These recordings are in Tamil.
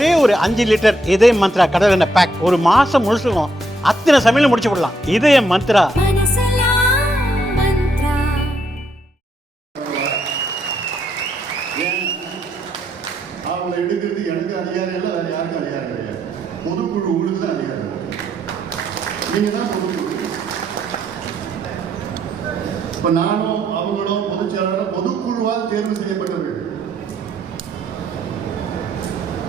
ஒரே ஒரு 5 லிட்டர் இதய மந்த்ரா கடல் எண்ணெய் பேக் ஒரு மாசம் முழுசுக்கும் அத்தனை சமையல முடிச்சு விடலாம். இதய மந்த்ரா. அவங்களை எடுக்கிறது எனக்கு அதிகாரம் இல்லை, வேற யாருக்கும் அதிகாரம் கிடையாது. பொதுக்குழு உங்களுக்கு தான் அதிகாரம். நீங்க தான் பொதுக்குழு. இப்ப நானும் அவங்களும் பொதுச்செயலாளர் பொதுக்குழுவால் தேர்வு செய்யப்பட்டவர்கள்.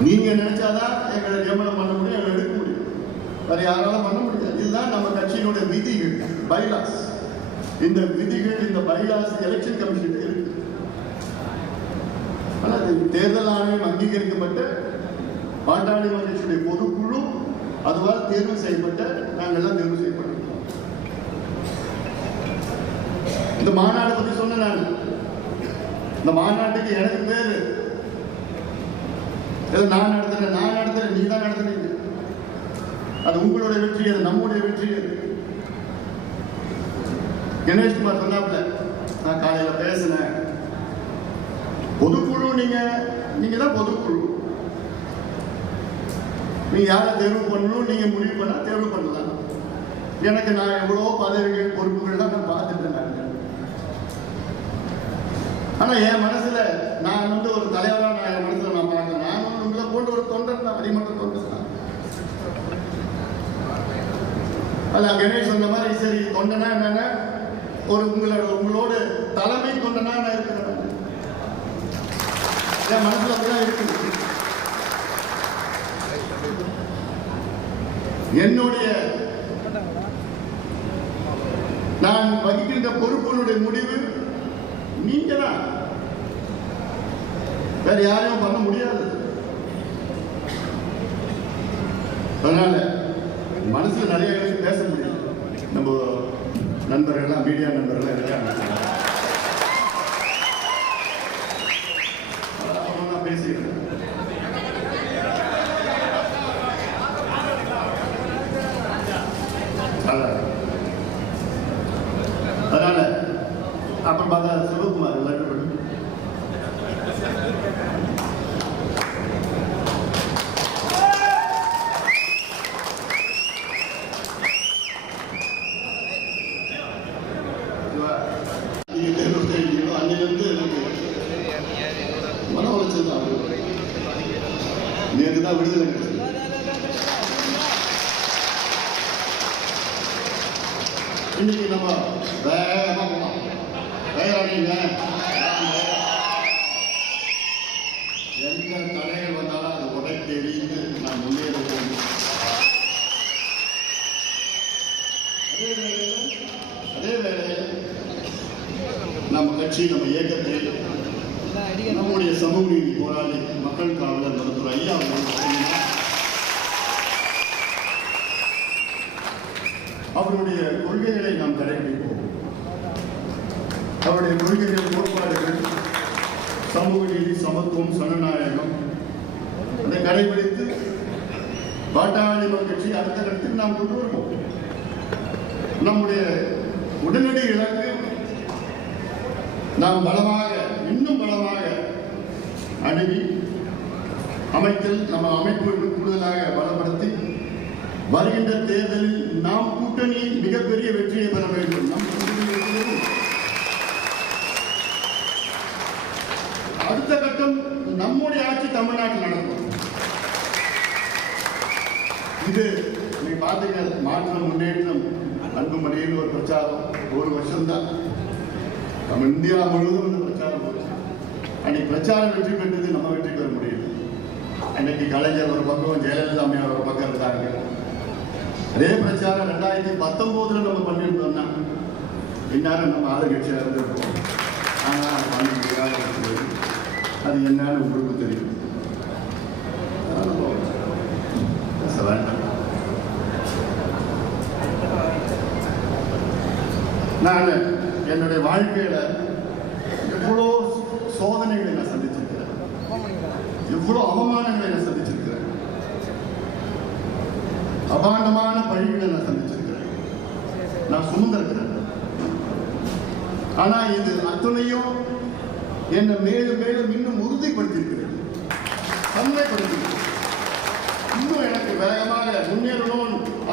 நீங்க நினைச்சாதான் எங்களை நியமனம் பண்ண முடியும், எங்களை எடுக்க முடியும். வேற யாராலும் பண்ண முடியாது. இதுதான் நம்ம கட்சியினுடைய விதிகள், பைலாஸ். இந்த விதிகள், இந்த பைலாஸ் எலெக்ஷன் கமிஷன் இருக்கு. ஆனால் தேர்தல் ஆணையம் அங்கீகரிக்கப்பட்ட பாட்டாளி மக்களுடைய பொதுக்குழு அதுவால் தேர்வு செய்யப்பட்ட நாங்கள்லாம் தேர்வு செய்யப்பட்டோம். இந்த மாநாடு பத்தி சொன்ன நான் இந்த மாநாட்டுக்கு எனக்கு பேரு நான் நடத்துறேன், நீ தான் நடத்துறீங்க. அது உங்களுடைய வெற்றி, அது நம்முடைய வெற்றி. கணேஷ்குமார் சொன்னாப்ல, நான் காலையில பேசினேன், பொதுக்குழு நீங்க தான் பொதுக்குழு. நீங்க யாரை தேர்வு பண்ணணும், நீங்க முடிவு பண்ணா தேர்வு பண்ணலாம். எனக்கு நான் எவ்வளவு பதவிகள் பொறுப்புகள் தான் நான் பார்த்துட்டு இருந்தேன். ஆனா என் மனசுல நான் ஒரு தலைவரா நான் என் மனசுல நான் பார்க்கிறேன். நான் உங்களை போன்ற ஒரு தொண்டர் தான், அடிமட்ட தொண்டர் தான். அல்ல கணேஷ் சொன்ன மாதிரி சரி, தொண்டனா என்னன்னா ஒரு உங்களோட தலைமை தொண்டனா நான் இருக்கிறேன். என் மனசுல அப்படிதான் இருக்குது. என்னுடைய நான் வகிக்கின்ற பொறுப்பினுடைய முடிவு நீங்க தான், வேற யாரையும் பண்ண முடியாது. அதனால மனசுல நிறைய பேச முடியும். நம்ம நண்பர்கள்லாம், மீடியா நண்பர்கள்லாம் இருக்காங்க, பேசிக்கிறேன். அதனால அப்புறம் பார்த்தா சிவகுமார் லெட்டர் பண்ணி அன்னிலிருந்து எனக்கு மன உளைச்சல் தான். நேற்று தான் விடுதலை கிடைச்சது. இன்னைக்கு நம்ம வேகமா போகலாம். தயாரானீங்க. எந்த தடைகள் வந்தாலும் அது உடைத்து எரிந்து நான் முன்னேற வேண்டும். அதே வேளையில் நம்ம கட்சி, நம்ம இயக்கத்தை, நம்முடைய சமூக நீதி போராளி, மக்கள் காவலர் மருத்துவர் ஐயா அவருடைய கொள்கைகளை நாம் கடைபிடிப்போம். அவருடைய கொள்கைகள், கோட்பாடுகள், சமூக நீதி, சமத்துவம், சனநாயகம், அதை கடைபிடித்து பாட்டாளி மக்கள் கட்சி அடுத்த கட்டத்தில் நாம் கொண்டு வருவோம். நம்முடைய உடனடி இலக்கு நாம் பலமாக, இன்னும் பலமாக அணுகி அமைத்தல், நம்ம அமைப்பு கூடுதலாக பலப்படுத்தி வருகின்ற தேர்தலில் நாம் கூட்டணி மிகப்பெரிய வெற்றியை பெற வேண்டும். அடுத்த கட்டம் நம்முடைய ஆட்சி தமிழ்நாட்டில் நடக்கும். இது நீங்க பாத்தீங்க, மாற்றம், முன்னேற்றம், அன்புமணியில் ஒரு பிரச்சாரம், ஒரு வருஷம்தான் நம்ம இந்தியா முழுவதும் இந்த பிரச்சாரம் போச்சு. அன்னைக்கு பிரச்சாரம் வெற்றி பெற்றது, நம்ம வெற்றி பெற முடியல. அன்னைக்கு கலைஞர் ஒரு பக்கம், ஜெயலலிதா அம்மையார் ஒரு பக்கம் இருந்தாங்க. அதே பிரச்சாரம் 2019 நம்ம பண்ணிருந்தோம்னா இந்நேரம் நம்ம ஆளுங்கட்சியாக இருந்திருக்கோம். ஆனால் அது என்னன்னு உங்களுக்கு தெரியும். நான் என்னுடைய வாழ்க்கையில எவ்வளோ சோதனைகளை நான் சந்திச்சிருக்கிறேன், எவ்வளோ அவமானங்களை நான் சந்திச்சிருக்கிறேன், அபாண்டமான பழிகளை நான் சந்திச்சிருக்கிறேன், நான் சுமந்திருக்கிறேன். ஆனா இது அத்தனையும் என்னை மேலும் மேலும் இன்னும் உறுதிப்படுத்தியிருக்கிறது, தன்மைப்படுத்தியிருக்கிறது.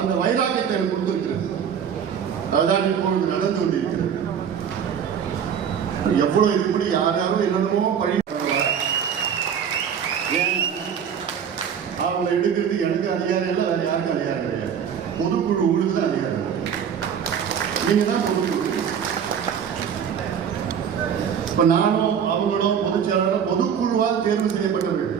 அந்த வைராக்கியத்தை எனக்கு கொடுத்திருக்கிறது. அதுதான் இப்பொழுது நடந்து கொண்டிருக்கிறது. எவ்வளவு இதுபடி யார் யாரும் என்னென்னமோ பழி ஏன் அவங்களை எடுக்கிறது எனக்கு அதிகாரம் இல்லை, வேற யாருக்கும் அதிகாரம் கிடையாது. பொதுக்குழு உங்களுக்கு தான் அதிகாரம். நீங்க தான் பொதுக்குழு. இப்ப நானும் அவங்களும் பொதுச் செயலாளர் பொதுக்குழுவால் தேர்வு செய்யப்பட்டவர்கள்.